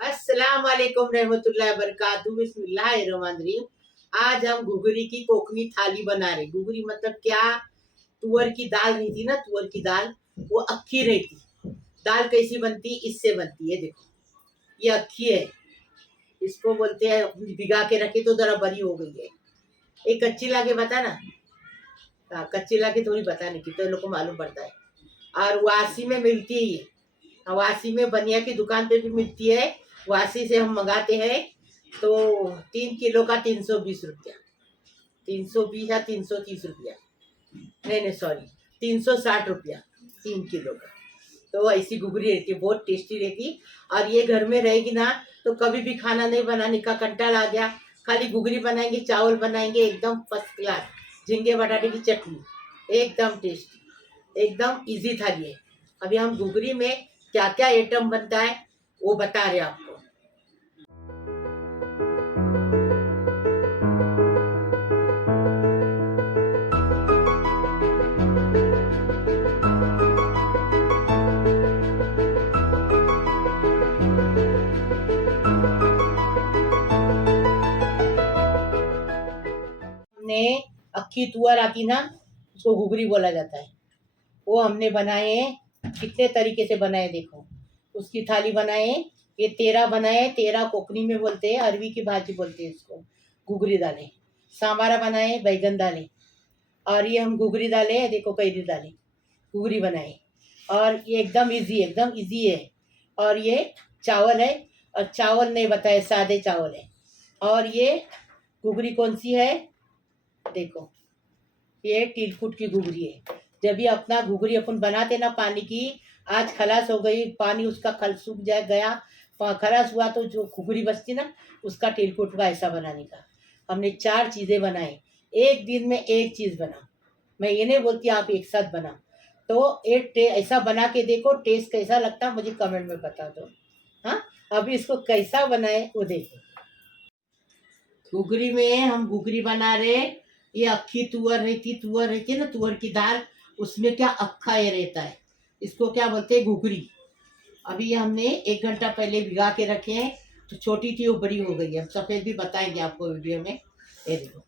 अस्सलाम वालेकुम रहमतुल्लाहि व बरकातहू। बिस्मिल्लाहिर्रहमानिर्रहीम। आज हम घुघरी की कोकनी थाली बना रहे। घुघरी मतलब क्या? तुअर की दाल रहती ना, तुअर की दाल, वो अक्खी रहती। दाल कैसी बनती? इससे बनती है। देखो, ये अक्खी है, इसको बोलते हैं। भिगा के रखी तो जरा बड़ी हो गई है। एक कच्ची लाके बता ना। हाँ, कच्ची लाके थोड़ी बता नहीं, कितने लोग को मालूम पड़ता है। और वासी में मिलती है ये। वासी में बनिया की दुकान पे भी मिलती है। वासी से हम मंगाते हैं तो 3 किलो का 320 रुपया, 320 या 330 रुपया, नहीं नहीं सॉरी, 360 रुपया 3 किलो का। तो ऐसी घुघरी रहती है, बहुत टेस्टी रहती। और ये घर में रहेगी ना तो कभी भी खाना नहीं बनाने का कंटाला आ गया, खाली घुघरी बनाएंगे, चावल बनाएंगे, एकदम फर्स्ट क्लास। झींगे बटाटे की चटनी, एकदम टेस्टी, एकदम इजी थाली है। अभी हम घुघरी में क्या क्या आइटम बनता है वो बता रहे आपको। हमने अक्खी तुअर आती ना, उसको घुघरी बोला जाता है। वो हमने बनाए हैं, कितने तरीके से बनाए देखो। उसकी थाली बनाए, ये तेरा बनाए, तेरा कोकनी में बोलते हैं, अरवी की भाजी बोलते हैं इसको। घुघरी डाले, सांबारा बनाए, बैगन डाले, और ये हम घुघरी डाले, देखो कैरी डाले, घुघरी बनाए। और ये एकदम इजी है। और ये चावल है, और चावल नहीं बताए, सादे चावल है। और ये घुघरी कौन सी है? देखो, ये तिलकुट की घुघरी है। जब भी अपना घुघरी अपन बनाते ना पानी की, आज खलास हो गई, पानी उसका खल सूख जाए गया, खलास हुआ तो जो घुघरी बचती ना, उसका तिलकुट का ऐसा बनाने का। हमने 4 चीज़ें बनाए, एक दिन में एक चीज़ बना। मैं ये नहीं बोलती आप एक साथ बना। तो ऐसा बना के देखो, टेस्ट कैसा लगता मुझे कमेंट में बता दो। हाँ, अभी इसको कैसा बनाए वो देखो। घुघरी में हम घुघरी बना रहे। ये अक्खी तुअर रहती है ना, तुअर की दाल, उसमें क्या अक्खा ये रहता है, इसको क्या बोलते हैं? घुघरी। अभी ये हमने 1 घंटा पहले भिगा के रखे हैं, तो छोटी थी वो बड़ी हो गई है। हम सफ़ेद भी बताएंगे आपको वीडियो में। ये देखो,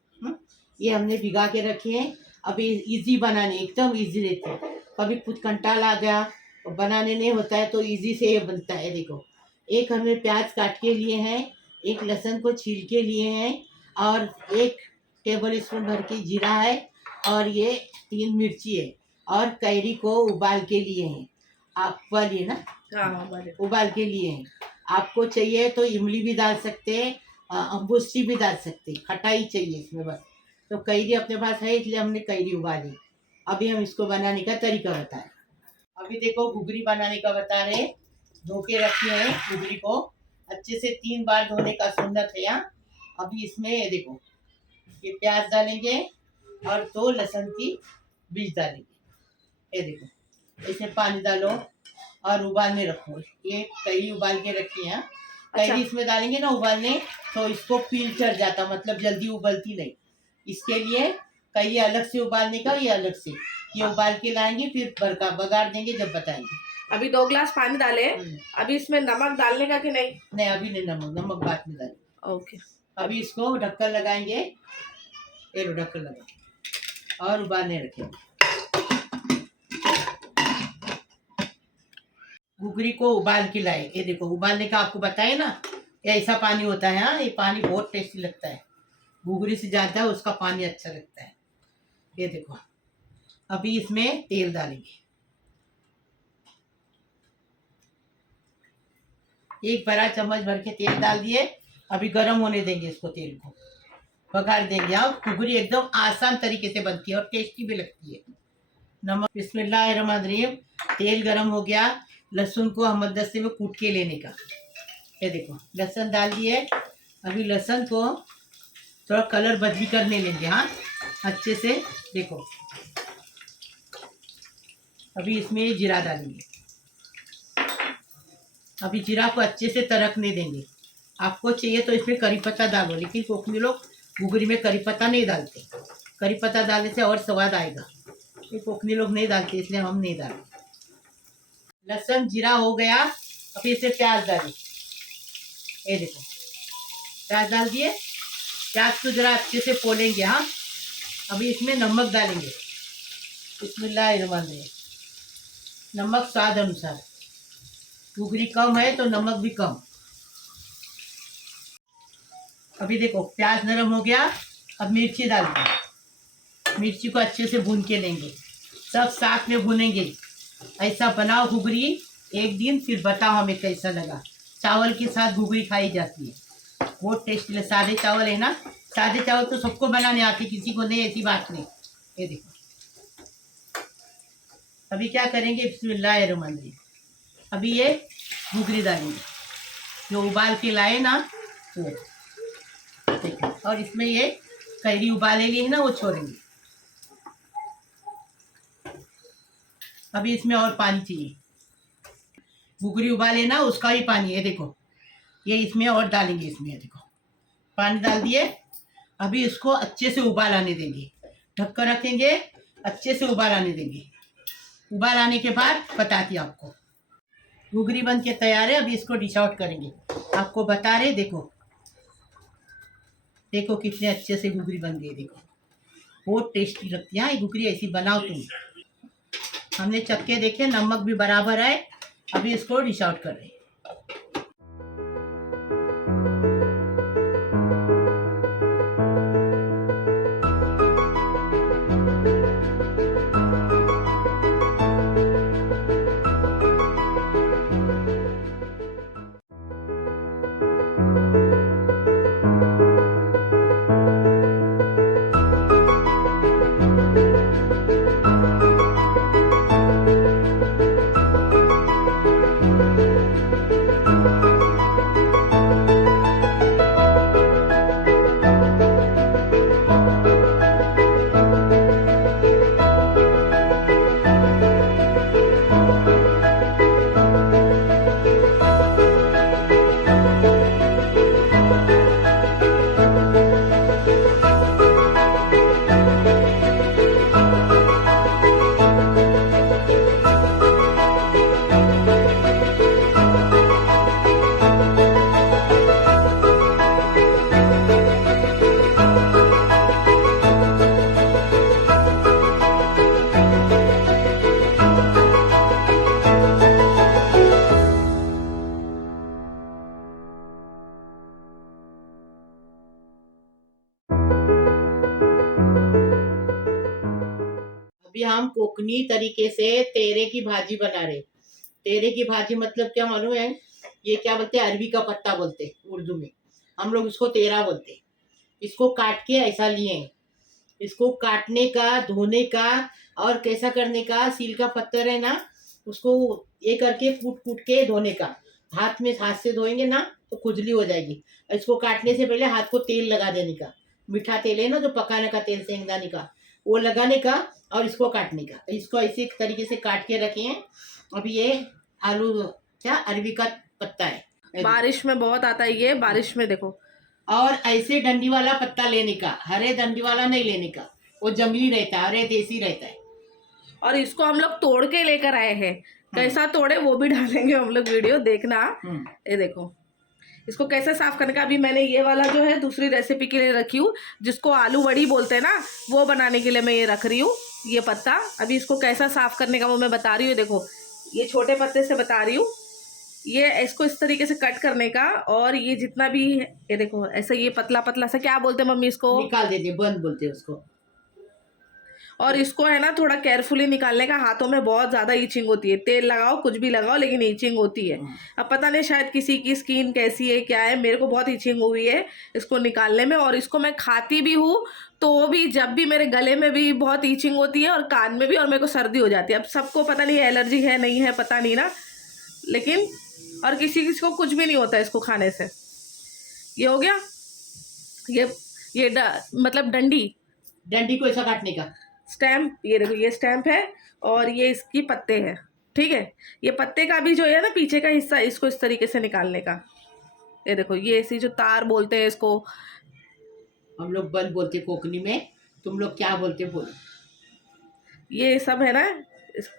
ये हमने भिगा के रखे हैं। अभी इजी बनाने, एकदम इजी रहते हैं। कभी कुछ कंटाल आ गया और बनाने नहीं होता है तो इजी से ये बनता है। देखो, एक हमने प्याज काट के लिए हैं, एक लहसुन को छील के लिए हैं, और 1 टेबल स्पून भर के जीरा है, और ये 3 मिर्ची है, और कैरी को उबाल के लिए हैं। आप वाली ना, हाँ, उबाल के लिए हैं। आपको चाहिए तो इमली भी डाल सकते हैं, अम्बुस्टी भी डाल सकते हैं, खटाई चाहिए इसमें बस। तो कैरी अपने पास है, इसलिए हमने कैरी उबाली। अभी हम इसको बनाने का तरीका बताएं। अभी देखो, घुघरी बनाने का बता रहे। धो के रखे हैं घुघरी को, अच्छे से 3 बार धोने का सुन्नत है यहाँ। अभी इसमें ये देखो, ये प्याज डालेंगे और 2 लहसुन की बीज डालेंगे। ये देखो, इसमें पानी डालो और उबालने रखो। ये कैरी उबाल के रखी है। कैरी इसमें डालेंगे ना उबालने, तो इसको पील चढ़ जाता, मतलब जल्दी उबलती नहीं। इसके लिए कैरी अलग से उबालने का, ये अलग से। ये उबाल के लाएंगे, फिर बघार देंगे जब बताएंगे। अभी 2 ग्लास पानी डाले। अभी इसमें नमक डालने का कि नहीं? नहीं, अभी नहीं, नमक बाद में डालेंगे। ओके। अभी इसको ढक्कन लगाएंगे, ये लो ढक्कन लगा, और उबालने रखेंगे। घुघरी को उबाल के लाए, ये देखो, उबालने का आपको बताए ना, ऐसा पानी होता है। हाँ, ये पानी बहुत टेस्टी लगता है, घुघरी से ज़्यादा उसका पानी अच्छा लगता है। ये देखो, अभी इसमें तेल डालेंगे, 1 बड़ा चम्मच भर के तेल डाल दिए। अभी गर्म होने देंगे इसको, तेल को बघार देंगे। अब घुघरी एकदम आसान तरीके से बनती है और टेस्टी भी लगती है। नमक, बिस्मिल्लाहिर्रहमानिर्रहीम। तेल गरम हो गया, लहसुन को हमदस्ते में कूट के लेने का। ये देखो, लहसुन डाल दिए। अभी लहसुन को थोड़ा कलर बदली करने लेंगे, हाँ, अच्छे से। देखो, अभी इसमें जीरा डालेंगे। अभी जीरा को अच्छे से तड़कने देंगे। आपको चाहिए तो इसमें करी पत्ता डालो, लेकिन कोकनी लोग घुघरी में करी पत्ता नहीं डालते। करी पत्ता डालने से और स्वाद आएगा, ये कोकनी लोग नहीं डालते, इसलिए हम नहीं डालते। लहसुन जीरा हो गया, अभी इसे प्याज डालें। ये देखो प्याज डाल दिए। प्याज को जरा अच्छे से पोलेंगे। हाँ, अभी इसमें नमक डालेंगे। बिस्मिल्लाहिर्रहमानिर्रहीम। नमक स्वाद अनुसार, घुघरी कम है तो नमक भी कम। अभी देखो प्याज नरम हो गया। अब मिर्ची डालेंगे। मिर्ची को अच्छे से भून के लेंगे, सब साथ में भूनेंगे। ऐसा बनाओ घुघरी एक दिन, फिर बताओ हमें कैसा लगा। चावल के साथ घुघरी खाई जाती है, बहुत टेस्टी। सादे चावल है ना, सादे चावल तो सबको बनाने आते, किसी को नहीं, ऐसी बात नहीं। ये देखो अभी क्या करेंगे, बिस्मिल्लाहिर्रहमानिर्रहीम। अभी ये घुघरी डालेंगे जो उबाल के लाए ना वो, देखो। और इसमें ये कैरी उबाले लिए है ना, वो छोड़ेंगे। अभी इसमें और पानी चाहिए, घुघरी उबाले ना उसका भी पानी है, देखो ये इसमें और डालेंगे। इसमें देखो पानी डाल दिए। अभी इसको अच्छे से उबाल आने देंगे, ढककर रखेंगे, अच्छे से उबाल आने देंगे। उबाल आने के बाद बताती हूँ आपको। घुघरी बन के तैयार है। अभी इसको डिश आउट करेंगे, आपको बता रहे। देखो देखो कितने अच्छे से घुघरी बन गई, देखो बहुत टेस्टी लगती है ये घुघरी। ऐसी बनाओ तुम। हमने चक्के देखे, नमक भी बराबर है। अभी इसको डिश आउट कर रहे हैं। अभी हम कोकनी तरीके से तेरे की भाजी बना रहे। तेरे की भाजी मतलब क्या मालूम है? ये क्या बोलते हैं, अरबी का पत्ता बोलते हैं उर्दू में, हम लोग इसको तेरा बोलते हैं। इसको काट के ऐसा लिए हैं। इसको काटने का, धोने का और कैसा करने का, सील का पत्थर है ना, उसको ये करके कूट कूट के धोने का। हाथ से धोएंगे ना तो खुजली हो जाएगी। इसको काटने से पहले हाथ को तेल लगा देने का, मीठा तेल है ना जो पकाने का तेल, सेंगदाने का, वो लगाने का और इसको काटने का। इसको ऐसे तरीके से काट के रखे हैं। अभी ये आलू क्या अरबी का पत्ता है, बारिश में बहुत आता है ये, बारिश में देखो। और ऐसे डंडी वाला पत्ता लेने का, हरे डंडी वाला नहीं लेने का, वो जंगली रहता है, हरे देसी रहता है। और इसको हम लोग तोड़ के लेकर आए हैं, कैसा तोड़े वो भी डालेंगे हम लोग, वीडियो देखना। ये देखो इसको कैसे साफ करने का। अभी मैंने ये वाला जो है दूसरी रेसिपी के लिए रखी हूँ, जिसको आलू वड़ी बोलते हैं ना, वो बनाने के लिए मैं ये रख रही हूँ ये पत्ता। अभी इसको कैसा साफ करने का वो मैं बता रही हूँ। देखो ये छोटे पत्ते से बता रही हूँ, ये इसको इस तरीके से कट करने का। और ये जितना भी ये देखो ऐसा, ये पतला पतला सा क्या बोलते हैं मम्मी इसको, निकाल देते, बंद बोलते हैं उसको। और इसको है ना थोड़ा केयरफुली निकालने का। हाथों में बहुत ज़्यादा ईचिंग होती है, तेल लगाओ कुछ भी लगाओ लेकिन ईचिंग होती है। अब पता नहीं शायद किसी की स्किन कैसी है क्या है, मेरे को बहुत ईचिंग हुई है इसको निकालने में। और इसको मैं खाती भी हूँ तो भी जब भी मेरे गले में भी बहुत ईचिंग होती है और कान में भी, और मेरे को सर्दी हो जाती है। अब सबको पता नहीं एलर्जी है नहीं है पता नहीं ना, लेकिन और किसी को कुछ भी नहीं होता इसको खाने से। ये हो गया, ये मतलब डंडी को ऐसा काटने का स्टैम्प। ये देखो ये स्टैम्प है और ये इसकी पत्ते हैं, ठीक है। ये पत्ते का भी जो है ना पीछे का हिस्सा, इसको इस तरीके से निकालने का। ये देखो ये ऐसी जो तार बोलते हैं इसको, हम लोग बल बोलते कोकनी में, तुम लोग क्या बोलते बोलो। ये सब है ना,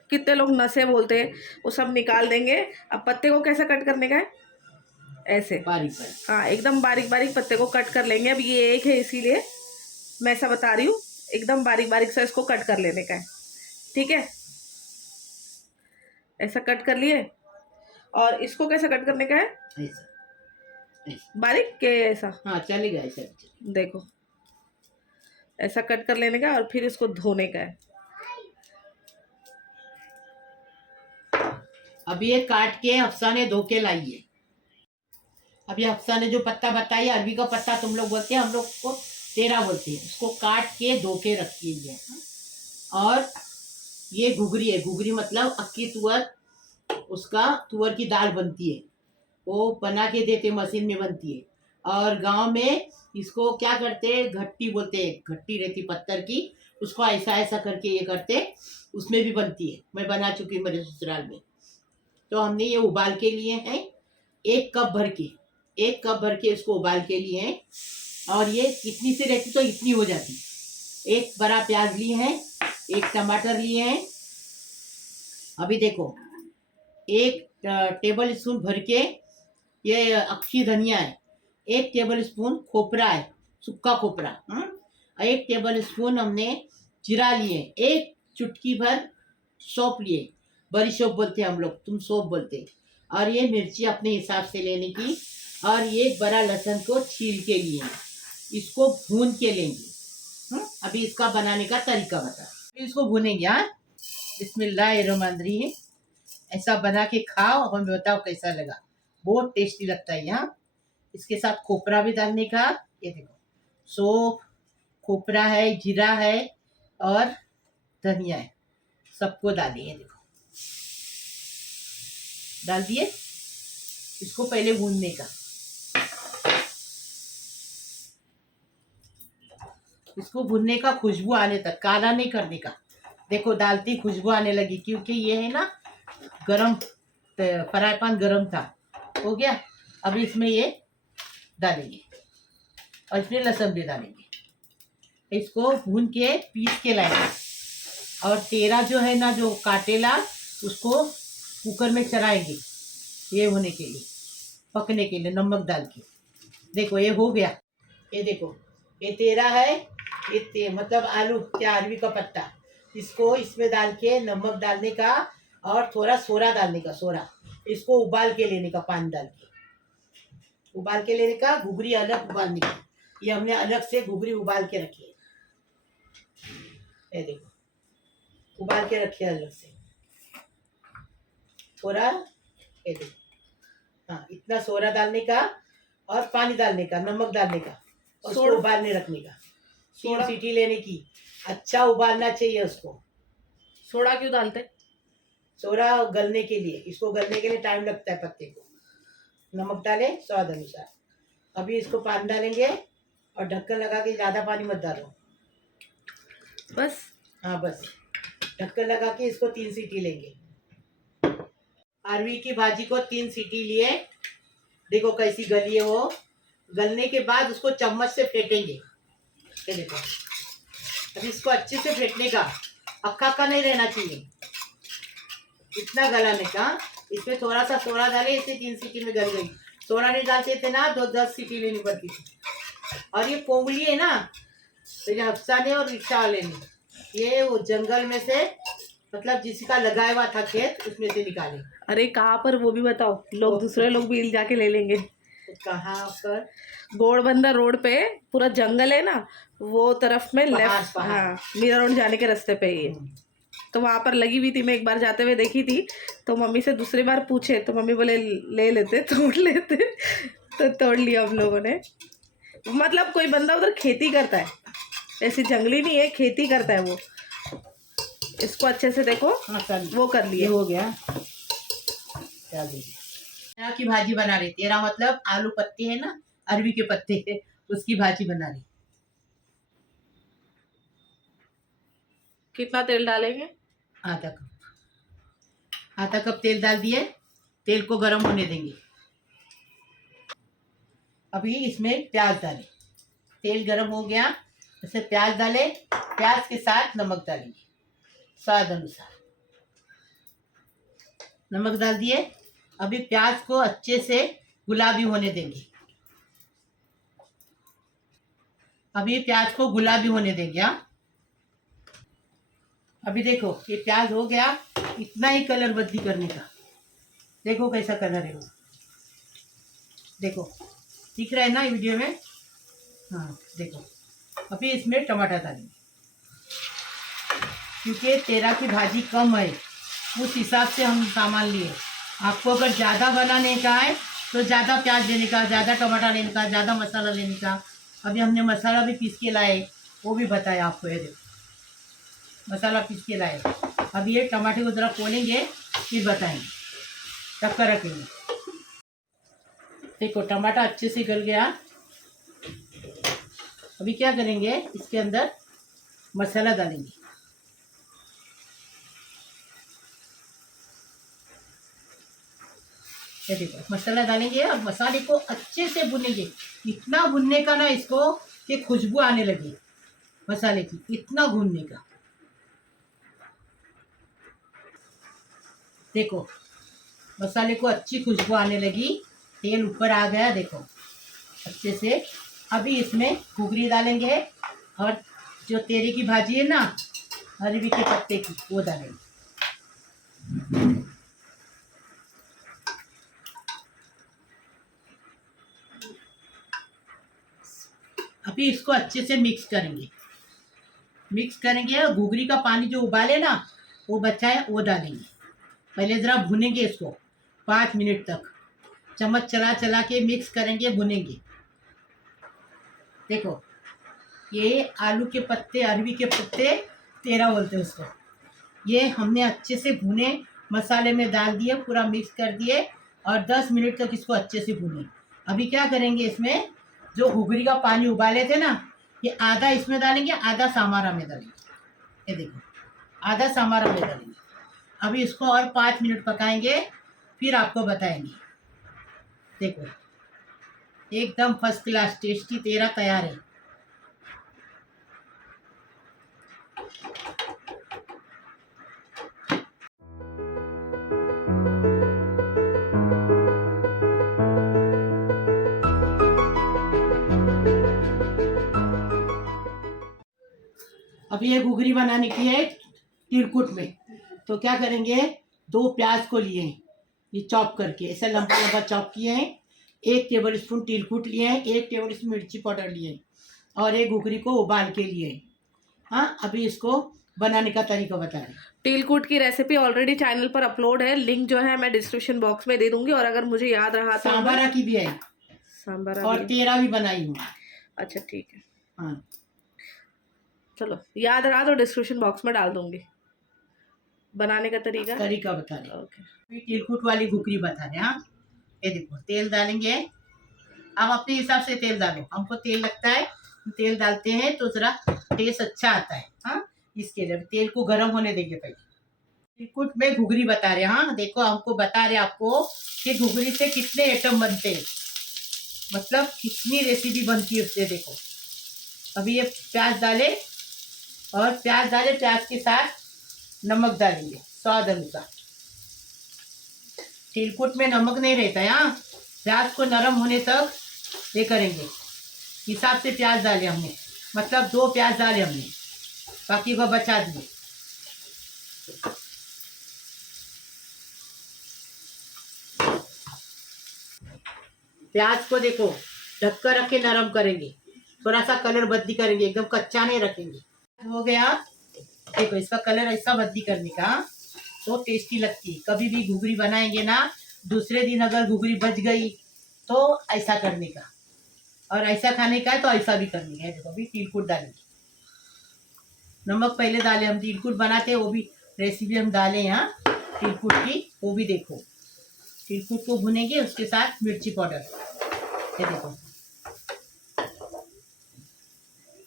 कितने लोग नसें बोलते हैं, वो सब निकाल देंगे। अब पत्ते को कैसा कट करने का है, ऐसे। बारीक बारीक। हाँ एकदम बारीक बारीक पत्ते को कट कर लेंगे। अब ये एक है इसीलिए मैं ऐसा बता रही हूँ, एकदम बारीक बारीक से इसको कट कर लेने का है, ठीक है। ऐसा कट कर लिए। और इसको कैसे कट करने का है? ऐसा ऐसा। बारीक के ऐसा? हाँ चलेगा ऐसा। देखो ऐसा कट कर लेने का और फिर इसको धोने का है। अभी ये काट के हफ्सा ने धो के लाई है। अभी हफ्सा ने जो पत्ता बताया, अरबी का पत्ता तुम लोग बोलते हैं, हम लोग को तेरा बोलते हैं। उसको काट के धो के रखी है। और ये घुघरी है। घुघरी मतलब अक्की तुअर, उसका तुअर की दाल बनती है, वो बना के देते, मशीन में बनती है। और गांव में इसको क्या करते हैं, घट्टी बोलते हैं, घट्टी रहती पत्थर की, उसको ऐसा ऐसा करके ये करते, उसमें भी बनती है। मैं बना चुकी मेरे ससुराल में। तो हमने ये उबाल के लिए हैं, 1 कप भर के, 1 कप भर के इसको उबाल के लिए हैं। और ये इतनी सी रहती तो इतनी हो जाती। 1 बड़ा प्याज लिए हैं, 1 टमाटर लिए हैं। अभी देखो 1 टेबल स्पून भर के ये अक्खी धनिया है, 1 टेबल स्पून खोपरा है, सूखा खोपरा, 1 टेबल स्पून हमने जीरा लिए, 1 चुटकी भर सौंफ लिए, बड़ी सौंफ बोलते हैं हम लोग, तुम सौंफ बोलते। और ये मिर्ची अपने हिसाब से लेने की। और ये बड़ा लहसुन को छील के लिए, इसको भून के लेंगे। अभी इसका बनाने का तरीका बता, इसको भूनेंगे। हाँ बिस्मिल्लाहिर्रहमानिर्रहीम। ऐसा बना के खाओ, हमें बताओ कैसा लगा। बहुत टेस्टी लगता है। यहाँ इसके साथ खोपरा भी डालने का, ये देखो सौंफ, खोपरा है, जीरा है और धनिया है, सबको डालिए। देखो डाल दिए। इसको पहले भूनने का, इसको भुनने का, खुशबू आने तक, काला नहीं करने का। देखो डालती खुशबू आने लगी, क्योंकि ये है ना गरम, फ्राई पैन गरम था। हो गया। अभी इसमें ये डालेंगे और इसमें लहसुन भी डालेंगे। इसको भून के पीस के लाएंगे। और तेरा जो है ना, जो काटेला, उसको कुकर में चढ़ाएंगे ये होने के लिए, पकने के लिए, नमक डाल के। देखो ये हो गया। ये देखो ये तेरा है, ये मतलब आलू, क्या अरबी का पत्ता, इसको इसमें डाल के नमक डालने का और थोड़ा सोडा डालने का, सोडा। इसको उबाल के लेने का, पानी डाल के उबाल के लेने का। घुघरी अलग उबालने की, ये हमने अलग से घुघरी उबाल के रखी है। ये देखो उबाल के रखी है अलग से। थोड़ा ये देखो, हाँ इतना सोडा डालने का और पानी डालने का, नमक डालने का, और उसको उबालने रखने का। 3 सीटी लेने की, अच्छा उबालना चाहिए उसको। सोडा क्यों डालते? सोडा गलने के लिए, इसको गलने के लिए टाइम लगता है पत्ते को। नमक डाले स्वाद अनुसार। अभी इसको पानी डालेंगे और ढक्कन लगा के, ज़्यादा पानी मत डालो, बस। हाँ बस, ढक्कन लगा के इसको 3 सीटी लेंगे। अरबी की भाजी को 3 सीटी लिए। देखो कैसी गली है वो। गलने के बाद उसको चम्मच से फेंटेंगे। ये देखो, अब इसको अच्छे से फेंटने का, अक्का का नहीं रहना चाहिए, इतना गलाने का। इसमें थोड़ा सा सोडा डाले, इसे 3 सीटी में गल गई। सोडा नहीं डालते थे ना, 10 सीटी लेनी पड़ती थी। और ये पोंगली है ना, तो ये हफ्सा ने और रिक्शा वाले ने, ये वो जंगल में से, मतलब जिसका लगाया हुआ था खेत, उसमें से निकाले। अरे कहाँ पर, वो भी बताओ, लोग दूसरे लोग भी जाके ले लेंगे। कहाँ पर? घोड़बंदर रोड पे पूरा जंगल है ना, वो तरफ में लेफ्ट, हाँ मीरा रोड जाने के रास्ते पे ही है। तो वहाँ पर लगी हुई थी, मैं एक बार जाते हुए देखी थी। तो मम्मी से दूसरी बार पूछे तो मम्मी बोले ले लेते, तोड़ लेते। तो तोड़ लिया हम लोगों ने। मतलब कोई बंदा उधर खेती करता है, ऐसी जंगली नहीं है, खेती करता है वो। इसको अच्छे से देखो, वो कर लिए। हो गया। क्या तेरा की भाजी बना रही। तेरा मतलब आलू पत्ते है ना, अरबी के पत्ते है, उसकी भाजी बना रही। कितना तेल डालेंगे? आधा कप तेल डाल दिए। तेल को गर्म होने देंगे। अभी इसमें प्याज डालें। तेल गर्म हो गया, इसमें प्याज डाले। प्याज के साथ नमक डालेंगे स्वाद अनुसार। नमक डाल दिए। अभी प्याज को अच्छे से गुलाबी होने देंगे। अभी प्याज को गुलाबी होने देंगे। हाँ, अभी देखो ये प्याज हो गया, इतना ही कलर बदली करने का। देखो कैसा कलर है वो, देखो दिख रहा है ना वीडियो में। हाँ देखो, अभी इसमें टमाटर डालेंगे, क्योंकि तेरा की भाजी कम है उस हिसाब से हम सामान लिए। आपको अगर ज़्यादा बनाने का है तो ज़्यादा प्याज लेने का, ज़्यादा टमाटर लेने का, ज़्यादा मसाला लेने का। अभी हमने मसाला भी पीस के लाए, वो भी बताया आपको। ये देखो मसाला पीस के लाए। अभी ये टमाटर को ज़रा खोलेंगे फिर बताएंगे, ढक रखेंगे। देखो टमाटर अच्छे से गल गया। अभी क्या करेंगे, इसके अंदर मसाला डालेंगे। ये देखो मसाला डालेंगे और मसाले को अच्छे से भुनेंगे। इतना भुनने का ना इसको कि खुशबू आने लगे मसाले की, इतना भूनने का। देखो मसाले को अच्छी खुशबू आने लगी, तेल ऊपर आ गया देखो अच्छे से। अभी इसमें घुघरी डालेंगे और जो तेरे की भाजी है ना अरबी के पत्ते की, वो डालेंगे। अभी इसको अच्छे से मिक्स करेंगे और घुघरी का पानी जो उबाले ना वो बचा है वो डालेंगे। पहले ज़रा भुनेंगे इसको 5 मिनट तक, चम्मच चला चला के मिक्स करेंगे, भुनेंगे। देखो ये आलू के पत्ते, अरबी के पत्ते तेरा बोलते हैं उसको, ये हमने अच्छे से भुने, मसाले में डाल दिए, पूरा मिक्स कर दिए और 10 मिनट तक इसको अच्छे से भुने। अभी क्या करेंगे, इसमें जो घुघरी का पानी उबाले थे ना ये आधा इसमें डालेंगे, आधा सामारा में डालेंगे। ये देखो आधा सामारा में डालेंगे। अभी इसको और 5 मिनट पकाएंगे, फिर आपको बताएंगे। देखो एकदम फर्स्ट क्लास टेस्टी तेरा तैयार है। अभी ये घुघरी बनाने की है तिलकुट में, तो क्या करेंगे, 2 प्याज को लिए हैं ये चॉप करके, ऐसा लंबा लंबा चॉप किए हैं। 1 टेबल स्पून तिलकुट लिए हैं, 1 टेबल स्पून मिर्ची पाउडर लिए हैं और एक घुघरी को उबाल के लिए हैं। हाँ, अभी इसको बनाने का तरीका बता रहे हैं। तिलकुट की रेसिपी ऑलरेडी चैनल पर अपलोड है, लिंक जो है मैं डिस्क्रिप्शन बॉक्स में दे दूंगी। और अगर मुझे याद रहा तो सांबारा की भी है, सांबारा और तेरा भी बनाई हूँ। अच्छा ठीक है, हाँ चलो याद रहा तो डिस्क्रिप्शन बॉक्स में डाल दूंगी। बनाने का तरीका बता रहे हैं। ओके, तिलकुट वाली घुघरी बता रहे हैं। हाँ ये देखो तेल डालेंगे, आप अपने हिसाब से तेल डालो, हमको तेल लगता है तेल डालते हैं तो जरा टेस्ट अच्छा आता है। हाँ इसके लिए तेल को गर्म होने देंगे पहले। तिलकुट में घुघरी बता रहे हैं। हाँ देखो हमको बता रहे आपको कि घुघरी से कितने आइटम बनते हैं, मतलब कितनी रेसिपी बनती है उससे। देखो अभी ये प्याज डाले और प्याज के साथ नमक डालेंगे स्वाद अनुसार। तिलकुट में नमक नहीं रहता है। हाँ प्याज को नरम होने तक ये करेंगे, हिसाब से प्याज डाले हमने, मतलब 2 प्याज डाले हमने, बाकी को बचा दिए। प्याज को देखो ढक कर रख के नरम करेंगे, थोड़ा सा कलर बदली करेंगे, एकदम कच्चा नहीं रखेंगे। हो गया देखो इसका कलर ऐसा बदली करने का तो टेस्टी लगती है। कभी भी घुघरी बनाएंगे ना, दूसरे दिन अगर घुघरी बच गई तो ऐसा करने का, और ऐसा खाने का है तो ऐसा भी करने का है। देखो अभी तिलकुट डालेंगे, नमक पहले डाले हम, तिलकुट बनाते हैं वो भी रेसिपी हम डाले यहाँ तिलकुट की, वो भी देखो। तिलकुट को भुनेंगे उसके साथ मिर्ची पाउडर। ये देखो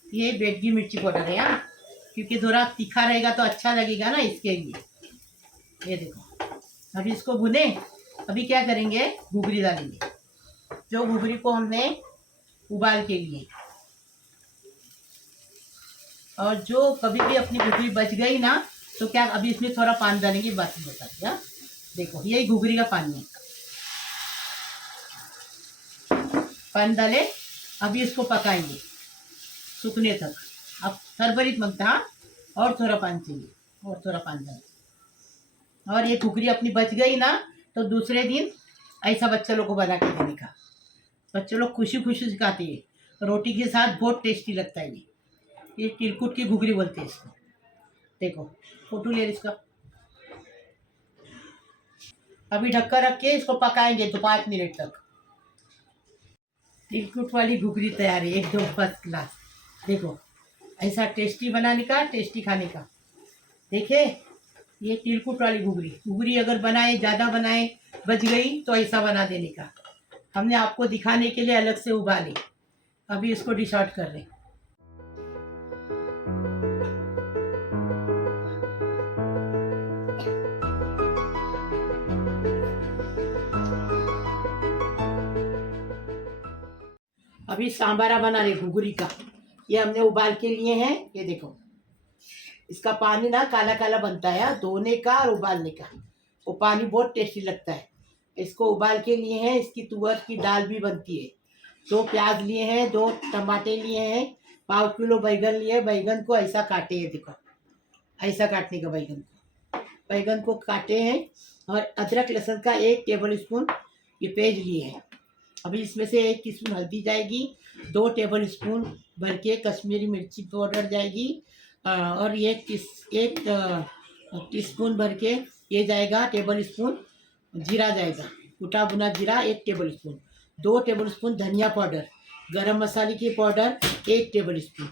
ये बेडगी मिर्ची पाउडर है यहाँ, क्योंकि थोड़ा तीखा रहेगा तो अच्छा लगेगा ना, इसके लिए। ये देखो अभी इसको भुने। अभी क्या करेंगे, घुघरी डालेंगे, जो घुघरी को हमने उबाल के लिए, और जो कभी भी अपनी घुघरी बच गई ना तो क्या अभी इसमें थोड़ा पानी डालेंगे, बाकी बता दिया। देखो यही घुघरी का पानी है। पानी डाले। अभी इसको पकाएंगे सूखने तक। अब सरबरीत मांगता, हाँ, और थोड़ा पानी चाहिए, और थोड़ा पानी डाल। और ये घुघरी अपनी बच गई ना, तो दूसरे दिन ऐसा बच्चे लोग को बना के देने का। बच्चे लोग खुशी खुशी से खाते हैं, रोटी के साथ बहुत टेस्टी लगता है। ये तिलकुट की घुघरी बोलते हैं इसको। देखो फोटो ले इसका। अभी ढक्कन रख के इसको पकाएंगे तो 5 मिनट तक। तिलकुट वाली घुघरी तैयार है, एकदम फर्स्ट क्लास। देखो ऐसा टेस्टी बनाने का, टेस्टी खाने का। देखे ये तिलकुट वाली घुघरी। घुघरी अगर बनाए, ज़्यादा बनाए, बच गई तो ऐसा बना देने का। हमने आपको दिखाने के लिए अलग से उबाले। अभी इसको डिश आउट कर रहे हैं। अभी सांबारा बना रहे घुघरी का। ये हमने उबाल के लिए हैं। ये देखो इसका पानी ना काला काला बनता है, धोने का और उबालने का। वो पानी बहुत टेस्टी लगता है। इसको उबाल के लिए हैं। इसकी तुअर की दाल भी बनती है। 2 प्याज लिए हैं, 2 टमाटे लिए हैं, 1/2 किलो बैगन लिए। बैगन को ऐसा काटे हैं, देखो ऐसा काटने का बैगन को। बैगन को काटे हैं। और अदरक लहसुन का 1 टेबल स्पून ये पेज लिए हैं। अभी इसमें से 1 टीस्पून हल्दी जाएगी, 2 टेबल स्पून भर के कश्मीरी मिर्ची पाउडर जाएगी, और 1 टीस्पून भर के ये जाएगा टेबल स्पून जीरा जाएगा, कुटा भुना जीरा 1 टेबल स्पून, 2 टेबल स्पून धनिया पाउडर, गरम मसाले की पाउडर 1 टेबल स्पून।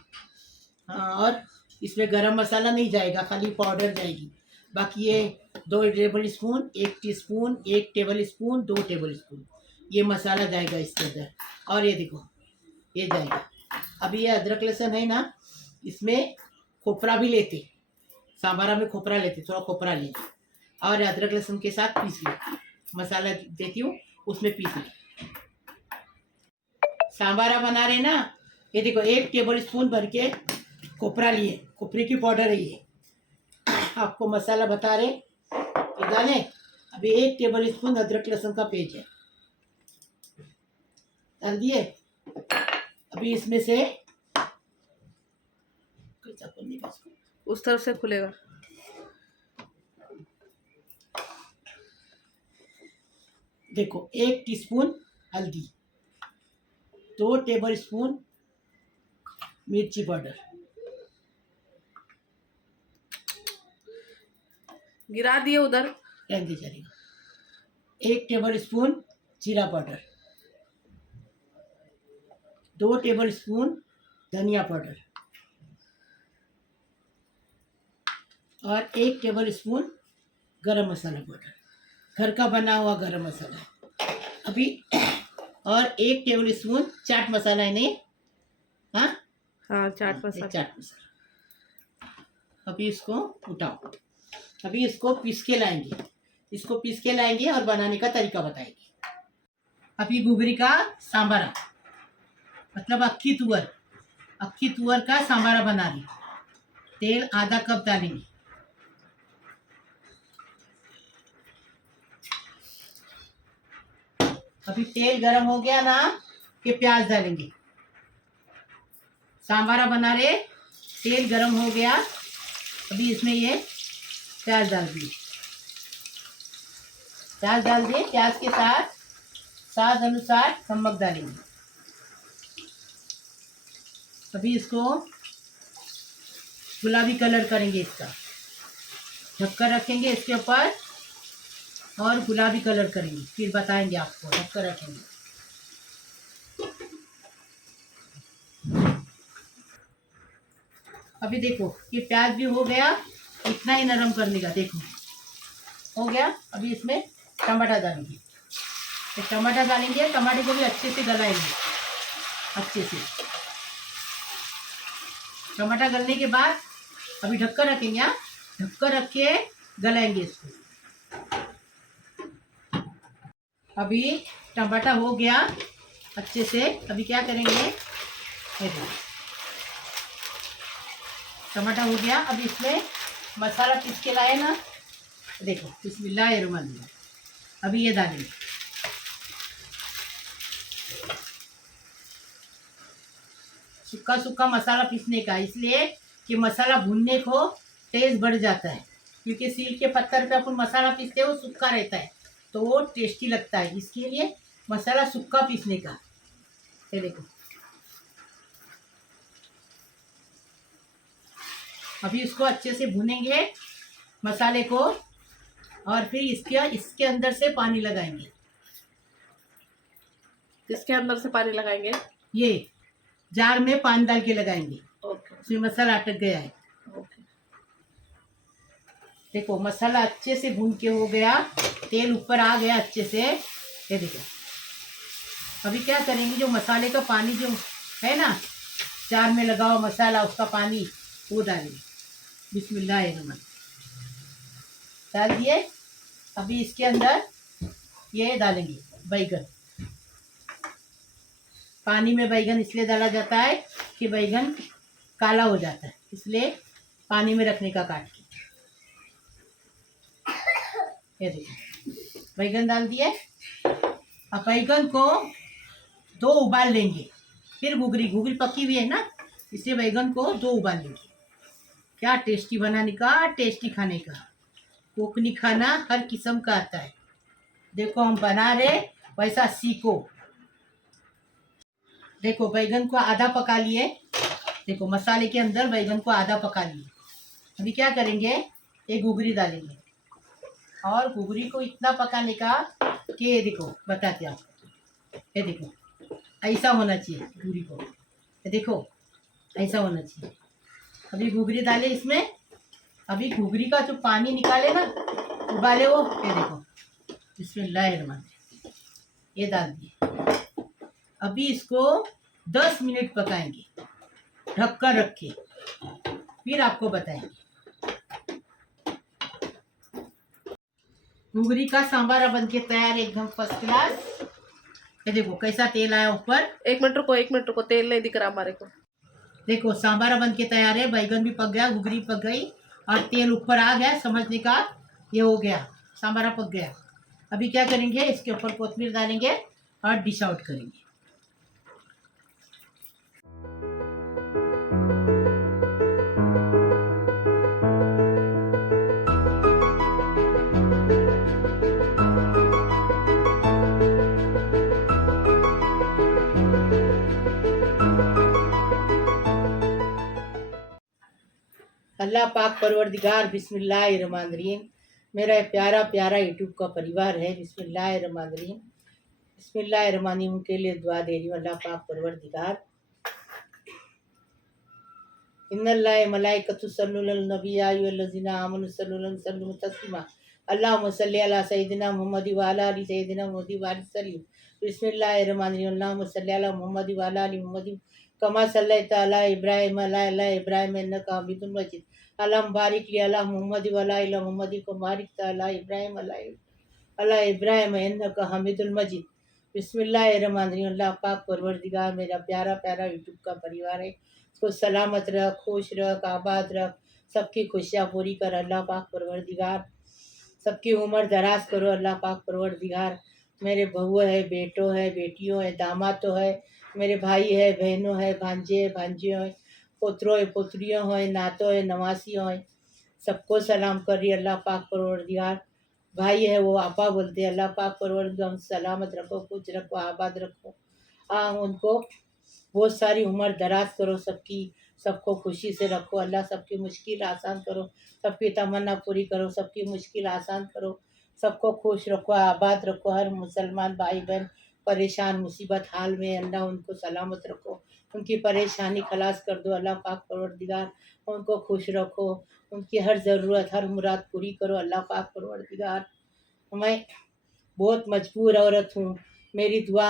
और इसमें गरम मसाला नहीं जाएगा, खाली पाउडर जाएगी। बाकी ये 2 table spoon, 1 teaspoon, 1 table spoon, 2 table spoon ये मसाला जाएगा इसके अंदर। और ये देखो ये जाएगा। अभी ये अदरक लहसुन है ना, इसमें खोपरा भी लेते, सांबारा में खोपरा लेते, थोड़ा खोपरा लेते और अदरक लहसुन के साथ पीस लेते। मसाला देती हूँ उसमें पीस ले। सांबारा बना रहे ना, ये देखो 1 टेबल स्पून भर के खोपरा लिए, खोपरे की पाउडर है ये। आपको मसाला बता रहे ये डाले। अभी 1 टेबल स्पून अदरक लहसुन का पेस्ट है, डाल दिए। अभी इसमें से उस तरफ से खुलेगा। देखो 1 टीस्पून हल्दी, 2 टेबल स्पून मिर्ची पाउडर, गिरा दिए उधर, रख दी जाएगा। 1 टेबल स्पून जीरा पाउडर, 2 टेबल स्पून धनिया पाउडर और 1 टेबल स्पून गरम मसाला पाउडर, घर का बना हुआ गरम मसाला। अभी और 1 टेबल स्पून चाट मसाला इन्हें, हाँ हाँ चाट मसाला। चाट मसाला। अभी इसको उठाओ। अभी इसको पीस के लाएंगे, इसको पीस के लाएंगे और बनाने का तरीका बताएंगे। अभी घुघरी का सांबारा मतलब अक्खी तुअर का सांबारा बना रही। तेल आधा कप डालेंगे। अभी तेल गरम हो गया ना कि प्याज डालेंगे। सांबारा बना रहे, तेल गरम हो गया। अभी इसमें ये प्याज डाल दिए। प्याज डाल दिए। प्याज के साथ स्वाद अनुसार नमक डालेंगे। अभी इसको गुलाबी कलर करेंगे इसका। ढक्कन रखेंगे इसके ऊपर और गुलाबी कलर करेंगे, फिर बताएंगे आपको। ढक्कन रखेंगे। अभी देखो ये प्याज भी हो गया, इतना ही नरम करने का। देखो हो गया। अभी इसमें टमाटर डालेंगे। तो टमाटर डालेंगे, टमाटर को भी अच्छे से गलाएंगे, अच्छे से। टमाटर गलने के बाद अभी ढक्कन रखेंगे। ढक्कन रख के गलाएंगे इसको। अभी टमाटर हो गया अच्छे से। अभी क्या करेंगे, टमाटर हो गया। अभी इसमें मसाला पीस के लाए ना, देखो बिस्मिल्लाहिर्रहमानिर्रहीम। अभी ये डालेंगे। सूखा सूखा मसाला पीसने का, इसलिए कि मसाला भूनने को टेस्ट बढ़ जाता है, क्योंकि सील के पत्थर पे अपन मसाला पीसते हैं वो सूखा रहता है तो वो टेस्टी लगता है, इसके लिए मसाला सूखा पीसने का। ये देखो अभी इसको अच्छे से भूनेंगे मसाले को, और फिर इसके अंदर से पानी लगाएंगे। इसके अंदर से पानी लगाएंगे, ये जार में पानी डाल के लगाएंगे। ओके उसमें मसाला अटक गया है। ओके। देखो मसाला अच्छे से भून के हो गया, तेल ऊपर आ गया अच्छे से। ये देखो अभी क्या करेंगे, जो मसाले का पानी जो है ना जार में लगा हुआ मसाला, उसका पानी वो डालेंगे। बिस्मिल्लाहिर्रहमान डाल दिए। अभी इसके अंदर ये डालेंगे बैगन। पानी में बैगन इसलिए डाला जाता है कि बैगन काला हो जाता है, इसलिए पानी में रखने का काट के। ये देखो बैगन डाल दिए। अब बैगन को 2 उबाल लेंगे, फिर घुघरी पकी हुई है ना, इसलिए बैगन को 2 उबाल लेंगे। क्या टेस्टी बनाने का, टेस्टी खाने का। कोकनी खाना हर किस्म का आता है। देखो हम बना रहे, वैसा सीखो। देखो बैगन को आधा पका लिए। देखो मसाले के अंदर बैगन को आधा पका लिए। अभी क्या करेंगे, एक घुघरी डालेंगे, और घुघरी को इतना पकाने का कि ये देखो बताते आपको, ये देखो ऐसा होना चाहिए घुघरी को। ये देखो ऐसा होना चाहिए। अभी घुघरी डाले इसमें। अभी घुघरी का जो पानी निकाले ना उबाले वो, ये देखो बिस्मिल्लाहिर्रहमान, ये डाल दिए। अभी इसको 10 मिनट पकाएंगे ढककर रख के, फिर आपको बताएंगे। घुघरी का सांबारा बन के तैयार है, एकदम फर्स्ट क्लास। ये देखो कैसा तेल आया ऊपर। एक मिनट रुको, तेल नहीं दिख रहा हमारे को। देखो सांबारा बन के तैयार है, बैगन भी पक गया, घुघरी पक गई, और तेल ऊपर आ गया, समझने का ये हो गया, सांबारा पक गया। अभी क्या करेंगे, इसके ऊपर कोथिमीर डालेंगे और डिश आउट करेंगे। अल्लाह पाक परवरदिगार बिस्मिल्लाहिर्रहमानिर्रहीम। मेरा प्यारा प्यारा यूट्यूब का परिवार है, बिस्मिल्लाहिर्रहमानिर्रहीम। बिस्मिल्लाहिर्रहमानिर्रहीम के लिए दुआ दे रही हूँ। अल्लाह पाक परवरदिगार, इन्नल्लाह मलाइकतु यसल्लून अलन नबी या अय्युहल्लज़ीना आमनु सल्लु अलैहि वसल्लम तस्लीमा। अल्लाहुम्मा सल्लि अला सय्यिदिना मुहम्मद व अला आलि सय्यिदिना मुहम्मद व सल्लिम। बिस्मिल्लाहिर्रहमानिर्रहीम। अल्लाहुम्मा सल्लि अला मुहम्मद व अला आलि मुहम्मद कमा सल्लैता अला इब्राहीम अला इब्राहीम इन्नका हमीदुम मजीद। अल्लाहुम्मा बारिक ली अला मुहम्मद व अला आलि मुहम्मद कमा बारकता अला इब्राहीम अला इब्राहीम इन्नका हमीदुल मजीद। बिस्मिल्लाहिर्रहमानिर्रहीम। अल्लाह पाक परवरदिगार, मेरा प्यारा प्यारा यूट्यूब का परिवार है, इसको सलामत रख, खुश रख, आबाद रख, सबकी खुशियाँ पूरी कर अल्लाह पाक परवरदिगार। सबकी उम्र दराज करो अल्लाह पाक परवरदिगार। मेरे बहू है, बेटो है, बेटियों है, दामादो है, मेरे भाई है, बहनों है, भांजे है, भांजियों है, पोतरों है, पोतरियों है, नातों है, नवासियों है, सबको सलाम कर रही अल्लाह पाक परवरदिगार। भाई है वो आपा बोलते हैं, अल्लाह पाक परवरदिगार सलामत रखो, खुश रखो, आबाद रखो। उनको बहुत सारी उम्र दराज करो सबकी, सबको खुशी से रखो अल्लाह, सबकी मुश्किल आसान करो, सबकी तमन्ना पूरी करो, सबकी मुश्किल आसान करो, सबको खुश रखो, आबाद रखो। हर मुसलमान भाई बहन परेशान मुसीबत हाल में अल्लाह उनको सलामत रखो, उनकी परेशानी खलास कर दो अल्लाह पाक परवरदिगार। उनको खुश रखो, उनकी हर ज़रूरत हर मुराद पूरी करो अल्लाह पाक परवरदिगार। मैं बहुत मजबूर औरत हूँ, मेरी दुआ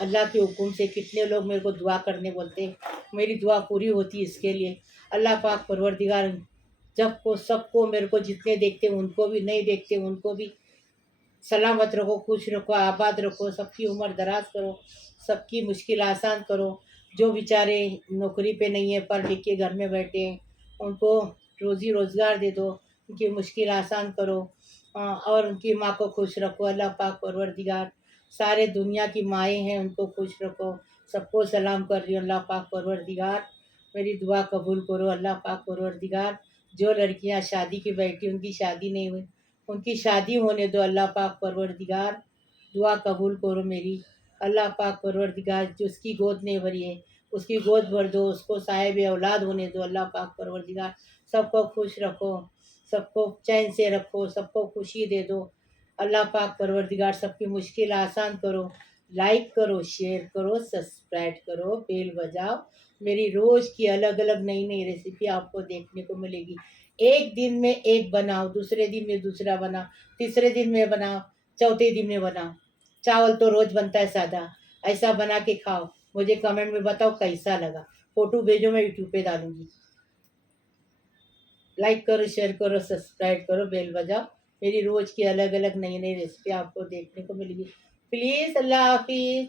अल्लाह के हुक्म से कितने लोग मेरे को दुआ करने बोलते हैं, मेरी दुआ पूरी होती है इसके लिए। अल्लाह पाक परवरदिगार जब को सबको, मेरे को जितने देखते हैं उनको भी, नहीं देखते उनको भी सलामत रखो, खुश रखो, आबाद रखो, सबकी उम्र दराज करो, सबकी मुश्किल आसान करो। जो बेचारे नौकरी पे नहीं है, पढ़ लिख के घर में बैठे हैं, उनको रोज़ी रोज़गार दे दो, उनकी मुश्किल आसान करो, और उनकी माँ को खुश रखो अल्लाह पाक परवरदिगार। सारे दुनिया की माएँ हैं, उनको खुश रखो, सबको सलाम कर रही हूँ अल्लाह पाक परवरदिगार। मेरी दुआ कबूल करो अल्लाह पाक परवरदिगार। जो लड़कियां शादी की बैठी उनकी शादी नहीं हुई, उनकी शादी होने दो अल्लाह पाक परवरदिगार। दुआ कबूल करो मेरी अल्लाह पाक परवरदिगार। जो उसकी गोद नहीं भरी है उसकी गोद भर दो, उसको साहिब औलाद होने दो अल्लाह पाक परवरदिगार। सबको खुश रखो, सबको चैन से रखो, सबको खुशी दे दो अल्लाह पाक परवरदिगार। सबकी मुश्किल आसान करो। लाइक करो, शेयर करो, सब्सक्राइब करो, बेल बजाओ। मेरी रोज़ की अलग अलग नई नई रेसिपी आपको देखने को मिलेगी। एक दिन में एक बनाओ, दूसरे दिन में दूसरा बनाओ, तीसरे दिन में बनाओ, चौथे दिन में बनाओ। चावल तो रोज़ बनता है सादा, ऐसा बना के खाओ। मुझे कमेंट में बताओ कैसा लगा, फ़ोटो भेजो, मैं यूट्यूब पे डालूँगी। लाइक करो, शेयर करो, सब्सक्राइब करो, बेल बजाओ। मेरी रोज़ की अलग अलग नई नई रेसिपी आपको देखने को मिलेगी। प्लीज़, अल्लाह हाफिज़।